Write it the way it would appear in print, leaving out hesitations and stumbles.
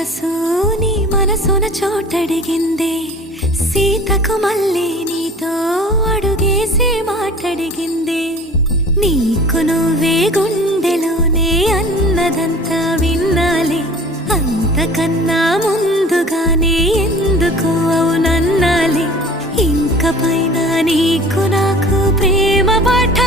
మనసు నీ మనసున చోటడిగిందే, సీతకు మళ్ళీ నీతో అడుగేసి మాటడిగిందే. నీకు నువ్వే గుండెలోనే అన్నదంతా విన్నాలే, అంతకన్నా ముందుగానే ఎందుకు అవునన్నాలే. ఇంక పైన నీకు నాకు ప్రేమ పాఠ